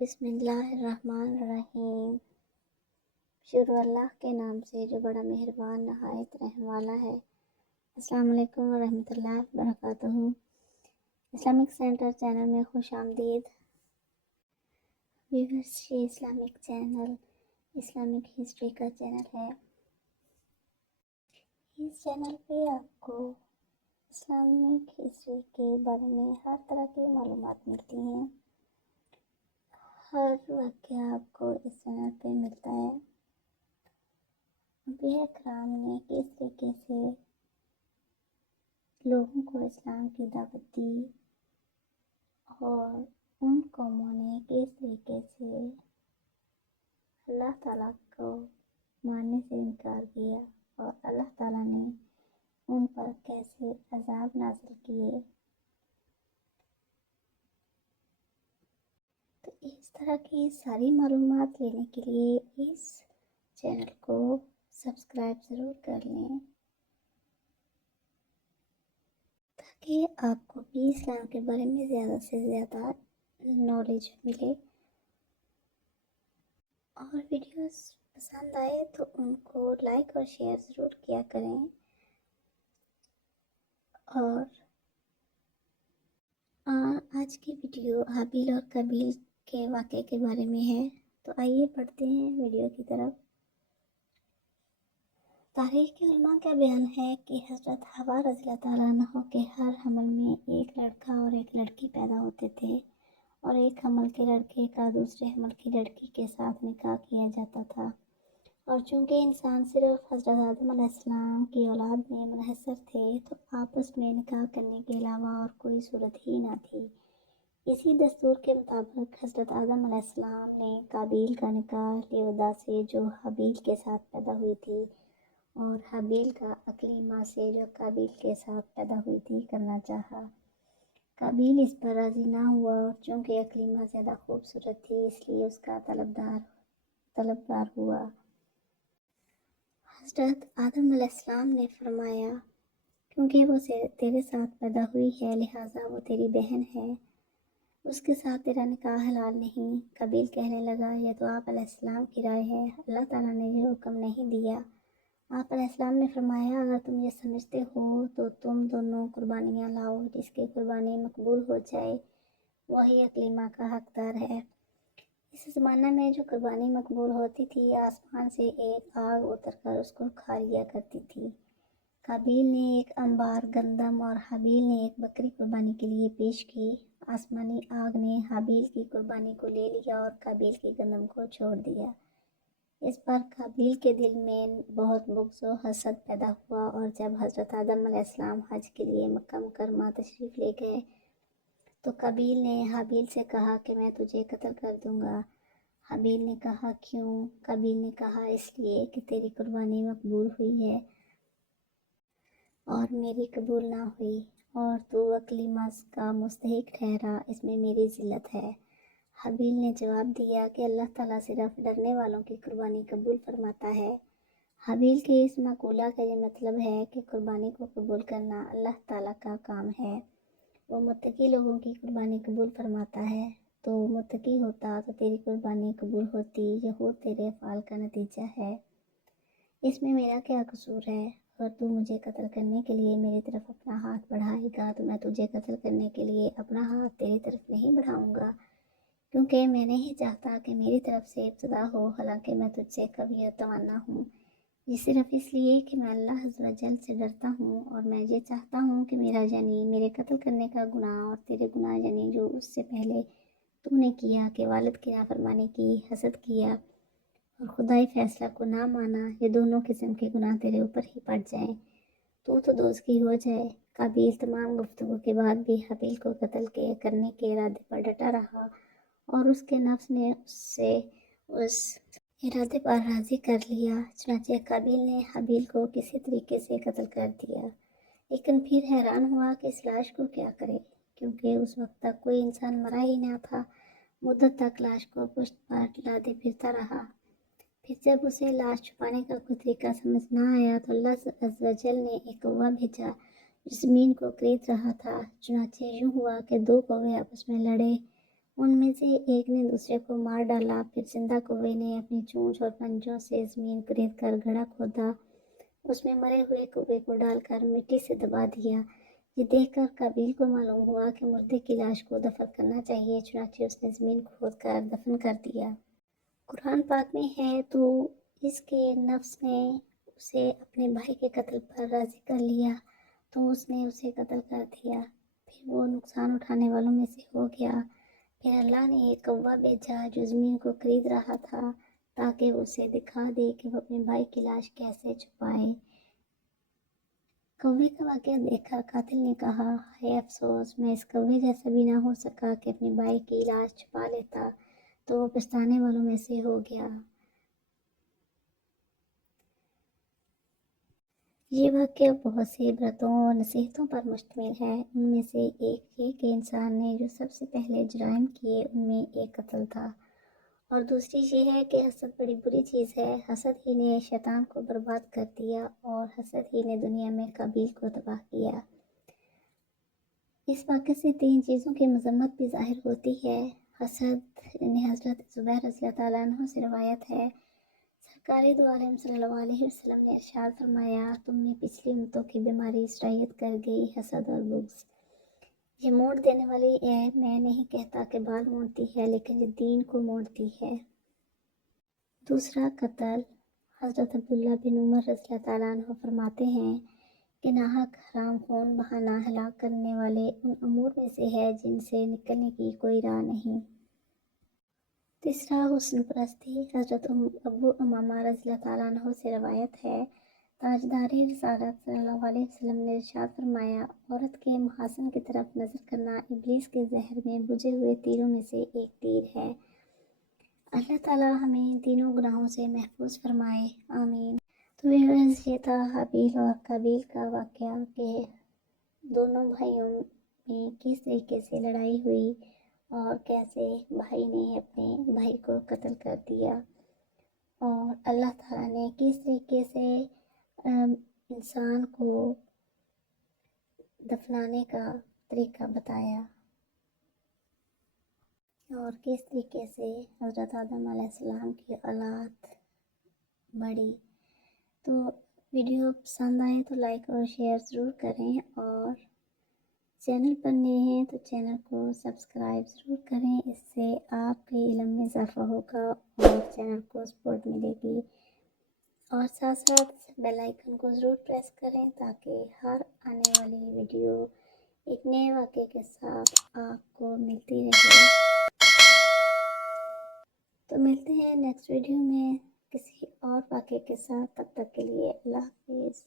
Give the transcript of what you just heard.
بسم اللہ الرحمن الرحیم۔ شروع اللہ کے نام سے جو بڑا مہربان نہایت رحم والا ہے۔ السلام علیکم ورحمۃ اللہ وبرکاتہ۔ اسلامک سینٹر چینل میں خوش آمدید۔ ویورز، یہ اسلامک چینل اسلامک ہسٹری کا چینل ہے۔ اس چینل پہ آپ کو اسلامک ہسٹری کے بارے میں ہر طرح کی معلومات ملتی ہیں۔ ہر واقعہ آپ کو اس چینل پہ ملتا ہے۔ انبیاء کرام نے کس طریقے سے لوگوں کو اسلام کی دعوت دی اور ان قوموں نے کس طریقے سے اللہ تعالیٰ کو ماننے سے انکار کیا اور اللہ تعالیٰ نے ان پر کیسے عذاب نازل کیے۔ تو اس طرح کی ساری معلومات لینے کے لیے اس چینل کو سبسکرائب ضرور کر لیں تاکہ آپ کو بھی اسلام کے بارے میں زیادہ سے زیادہ نالج ملے، اور ویڈیوز پسند آئے تو ان کو لائک اور شیئر ضرور کیا کریں۔ اور آج کی ویڈیو حابیل اور قابیل کے واقعے کے بارے میں ہے، تو آئیے پڑھتے ہیں ویڈیو کی طرف۔ تاریخ کے علماء کا بیان ہے کہ حضرت حوا رضی اللہ تعالیٰ عنہ کے ہر حمل میں ایک لڑکا اور ایک لڑکی پیدا ہوتے تھے، اور ایک حمل کے لڑکے کا دوسرے حمل کی لڑکی کے ساتھ نکاح کیا جاتا تھا۔ اور چونکہ انسان صرف حضرت آدم علیہ السلام کی اولاد میں منحصر تھے تو آپس میں نکاح کرنے کے علاوہ اور کوئی صورت ہی نہ تھی۔ اسی دستور کے مطابق حضرت آدم علیہ السلام نے قابیل کا نکاح لیودا سے جو حابیل کے ساتھ پیدا ہوئی تھی، اور حابیل کا اکلیمہ سے جو قابیل کے ساتھ پیدا ہوئی تھی کرنا چاہا۔ قابیل اس پر راضی نہ ہوا، اور چونکہ اکلیمہ زیادہ خوبصورت تھی اس لیے اس کا طلبگار ہوا۔ حضرت آدم علیہ السلام نے فرمایا، کیونکہ وہ تیرے ساتھ پیدا ہوئی ہے لہٰذا وہ تیری بہن ہے، اس کے ساتھ تیرا نکاح حلال نہیں۔ قابیل کہنے لگا، یہ تو آپ علیہ السلام کی رائے ہے، اللہ تعالیٰ نے یہ حکم نہیں دیا۔ آپ علیہ السلام نے فرمایا، اگر تم یہ سمجھتے ہو تو تم دونوں قربانیاں لاؤ، جس کی قربانی مقبول ہو جائے وہی اکلیمہ کا حقدار ہے۔ اس زمانہ میں جو قربانی مقبول ہوتی تھی آسمان سے ایک آگ اتر کر اس کو کھا لیا کرتی تھی۔ قابیل نے ایک انبار گندم اور حابیل نے ایک بکری قربانی کے لیے پیش کی۔ آسمانی آگ نے حابیل کی قربانی کو لے لیا اور قابیل کی گندم کو چھوڑ دیا۔ اس پر قابیل کے دل میں بہت بغض و حسد پیدا ہوا، اور جب حضرت آدم علیہ السلام حج کے لیے مکہ مکرمہ تشریف لے گئے تو قابیل نے حابیل سے کہا کہ میں تجھے قتل کر دوں گا۔ حابیل نے کہا، کیوں؟ قابیل نے کہا، اس لیے کہ تیری قربانی مقبول ہوئی ہے اور میری قبول نہ ہوئی، اور تو اکلیمہ کا مستحق ٹھہرا، اس میں میری ذلت ہے۔ حابیل نے جواب دیا کہ اللہ تعالیٰ صرف ڈرنے والوں کی قربانی قبول فرماتا ہے۔ حابیل کے اس مقولہ کا یہ مطلب ہے کہ قربانی کو قبول کرنا اللہ تعالیٰ کا کام ہے، وہ متقی لوگوں کی قربانی قبول فرماتا ہے۔ تو متقی ہوتا تو تیری قربانی قبول ہوتی، یہ تیرے افعال کا نتیجہ ہے، اس میں میرا کیا قصور ہے؟ اگر تو مجھے قتل کرنے کے لیے میری طرف اپنا ہاتھ بڑھائے گا تو میں تجھے قتل کرنے کے لیے اپنا ہاتھ تیری طرف نہیں بڑھاؤں گا، کیونکہ میں نہیں چاہتا کہ میری طرف سے ابتدا ہو، حالانکہ میں تجھ سے کبھی اتمنا ہوں، یہ صرف اس لیے کہ میں اللہ عز و جل سے ڈرتا ہوں، اور میں یہ چاہتا ہوں کہ میرا جنی میرے قتل کرنے کا گناہ اور تیرے گناہ یعنی جو اس سے پہلے تو نے کیا کہ والد کی نافرمانی کی، حسد کیا اور خدائی فیصلہ کو نہ مانا، یہ دونوں قسم کے گناہ تیرے اوپر ہی پڑ جائیں، تو دوزخی ہو جائے۔ قابیل تمام گفتگو کے بعد بھی حابیل کو قتل کرنے کے ارادے پر ڈٹا رہا، اور اس کے نفس نے اسے اس ارادے پر راضی کر لیا۔ چنانچہ قابیل نے حابیل کو کسی طریقے سے قتل کر دیا، لیکن پھر حیران ہوا کہ اس لاش کو کیا کرے، کیونکہ اس وقت تک کوئی انسان مرا ہی نہ تھا۔ مدت تک لاش کو پشت پر لادے پھرتا رہا۔ پھر جب اسے لاش چھپانے کا کوئی طریقہ سمجھ نہ آیا تو اللہ عز و جل نے ایک کوہ بھیجا جو زمین کو کرید رہا تھا۔ چنانچہ یوں ہوا کہ دو کوے آپس میں لڑے، ان میں سے ایک نے دوسرے کو مار ڈالا۔ پھر زندہ کوے نے اپنی چونچ اور پنجوں سے زمین کرید کر گڑھا کھودا، اس میں مرے ہوئے کوے کو ڈال کر مٹی سے دبا دیا۔ یہ دیکھ کر قابیل کو معلوم ہوا کہ مردے کی لاش کو دفن کرنا چاہیے، چنانچہ اس نے زمین کھود کر دفن کر دیا۔ قرآن پاک میں ہے، تو اس کے نفس نے اسے اپنے بھائی کے قتل پر راضی کر لیا تو اس نے اسے قتل کر دیا، پھر وہ نقصان اٹھانے والوں میں سے ہو گیا۔ پھر اللہ نے ایک کوا بھیجا جو زمین کو خرید رہا تھا تاکہ وہ اسے دکھا دے کہ وہ اپنے بھائی کی لاش کیسے چھپائے۔ کوے کا واقعہ دیکھ کر قاتل نے کہا، ہائے افسوس، میں اس کوے جیسا بھی نہ ہو سکا کہ اپنے بھائی کی لاش چھپا لیتا، تو وہ پچھتانے والوں میں سے ہو گیا۔ یہ واقعہ بہت سی عبرتوں اور نصیحتوں پر مشتمل ہے۔ ان میں سے ایک یہ کہ انسان نے جو سب سے پہلے جرائم کیے ان میں ایک قتل تھا، اور دوسری یہ ہے کہ حسد بڑی بری چیز ہے۔ حسد ہی نے شیطان کو برباد کر دیا، اور حسد ہی نے دنیا میں قابیل کو تباہ کیا۔ اس واقعے سے تین چیزوں کی مذمت بھی ظاہر ہوتی ہے۔ حسد، حضرت زبیر رضی اللہ تعالیٰ عنہ سے روایت ہے، سرکار دو عالم صلی اللہ علیہ وسلم نے ارشاد فرمایا، تم میں پچھلی امتوں کی بیماری سرایت کر گئی، حسد اور بغض۔ یہ موڑ دینے والی ہے۔ میں نہیں کہتا کہ بال موڑتی ہے، لیکن یہ دین کو موڑتی ہے۔ دوسرا قتل، حضرت عبداللہ بن عمر رضی اللہ تعالیٰ عنہ فرماتے ہیں کہ ناحق حرام خون بہانا ہلاک کرنے والے ان امور میں سے ہے جن سے نکلنے کی کوئی راہ نہیں۔ تیسرا حسن پرستی، حضرت ابو امامہ رضی اللہ تعالیٰ عنہ سے روایت ہے، تاجدار رسالت صلی اللہ علیہ وسلم نے ارشاد فرمایا، عورت کے محاسن کی طرف نظر کرنا ابلیس کے زہر میں بجھے ہوئے تیروں میں سے ایک تیر ہے۔ اللہ تعالیٰ ہمیں تینوں گناہوں سے محفوظ فرمائے، آمین۔ تو یہ تھا حابیل اور قابیل کا واقعہ کہ دونوں بھائیوں میں کس طریقے سے لڑائی ہوئی اور کیسے بھائی نے اپنے بھائی کو قتل کر دیا، اور اللہ تعالیٰ نے کس طریقے سے انسان کو دفنانے کا طریقہ بتایا، اور کس طریقے سے حضرت آدم علیہ السلام کی اولاد بڑھی۔ تو ویڈیو پسند آئے تو لائک اور شیئر ضرور کریں، اور چینل پر نئے ہیں تو چینل کو سبسکرائب ضرور کریں، اس سے آپ کے علم میں اضافہ ہوگا اور چینل کو سپورٹ ملے گی۔ اور ساتھ ساتھ بیل آئیکن کو ضرور پریس کریں تاکہ ہر آنے والی ویڈیو ایک نئے واقعے کے ساتھ آپ کو ملتی رہے۔ تو ملتے ہیں نیکسٹ ویڈیو میں کسی اور واقعے کے ساتھ، تب تک کے لیے اللہ حافظ۔